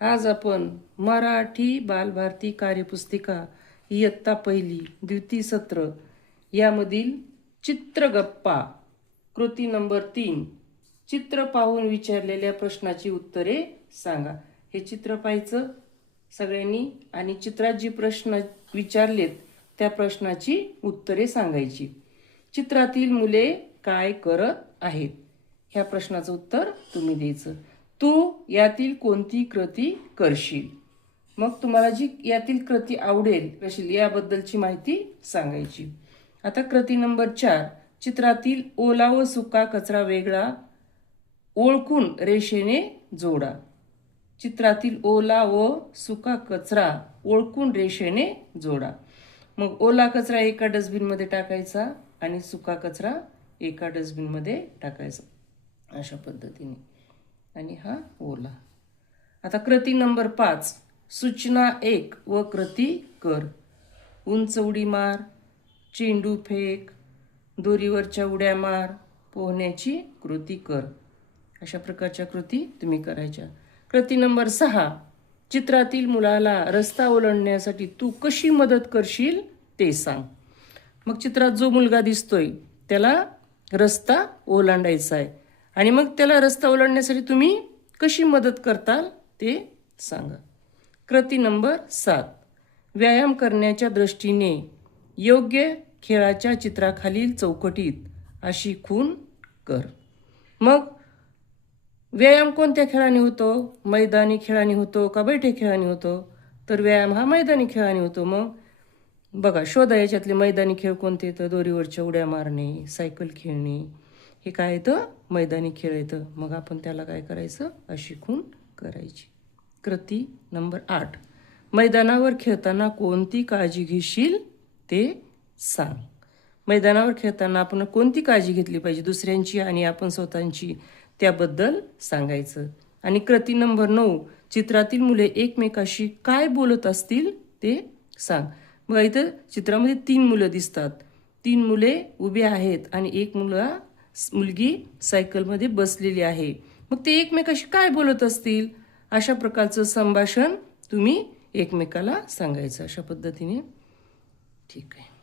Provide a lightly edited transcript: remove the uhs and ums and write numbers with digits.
आज आपण मराठी बालभारती कार्यपुस्तिका इयत्ता पहिली द्वितीय सत्र यामधील चित्रगप्पा कृती नंबर 3 चित्र पाहून विचारलेल्या प्रश्नाची उत्तरे सांगा। हे चित्र पाहायचं सगळ्यांनी आणि चित्रात जी प्रश्न विचारलेत त्या प्रश्नाची उत्तरे सांगायची। चित्रातील मुले काय करत आहेत ह्या प्रश्नाचं उत्तर तुम्ही द्यायचं। तू यातील कोणती कृती करशील, मग तुम्हाला जी यातील कृती आवडेल करशील याबद्दलची माहिती सांगायची। आता कृती नंबर 4 चित्रातील ओला व सुका कचरा वेगळा ओळखून रेषेने जोडा। चित्रातील ओला व सुका कचरा ओळखून रेषेने जोडा। मग ओला कचरा एका डस्टबिन मध्ये टाकायचा आणि सुका कचरा एका डस्टबिन मध्ये टाकायचा अशा पद्धतीने, आणि हा ओला। आता कृती नंबर 5 सूचना 1 व कृती कर। उंच उडी मार, चेंडू फेक, दोरीवरच्या उड्या मार, पोहण्याची कृती कर अशा प्रकारच्या कृती तुम्ही करायच्या। कृती नंबर 6 चित्रातील मुलाला रस्ता ओलांडण्यासाठी तू कशी मदत करशील ते सांग। मग चित्रात जो मुलगा दिसतोय त्याला रस्ता ओलांडायचा आहे आणि मग त्याला रस्ता ओलांडण्यासाठी तुम्ही कशी मदत करताल ते सांगा। कृती नंबर 7 व्यायाम करण्याच्या दृष्टीने योग्य खेळाच्या चित्राखालील चौकटीत अशी खूण कर। मग व्यायाम कोणत्या खेळाने होतो, मैदानी खेळाने होतो का बैठे खेळाने होतो, तर व्यायाम हा मैदानी खेळाने होतो। मग बघा शोधा याच्यातले मैदानी खेळ कोणते, तर दोरीवरच्या उड्या मारणे, सायकल खेळणे, हे काय येतं मैदानी खेळ येतं। मग आपण त्याला काय करायचं अशी खूण करायची। कृती नंबर 8 मैदानावर खेळताना कोणती काळजी घेशील ते सांग। मैदानावर खेळताना आपण कोणती काळजी घेतली पाहिजे, दुसऱ्यांची आणि आपण स्वतःची, त्याबद्दल सांगायचं। आणि कृती नंबर 9 चित्रातील मुले एकमेकाशी काय बोलत असतील ते सांग। बघा इथं चित्रामध्ये 3 मुलं दिसतात, 3 मुले उभी आहेत आणि एक मुलगी सायकलमध्ये बसलेली आहे। मग ते एकमेकाशी काय बोलत असतील अशा प्रकारचं संभाषण तुम्ही एकमेकाला सांगायचं अशा पद्धतीने। ठीक आहे।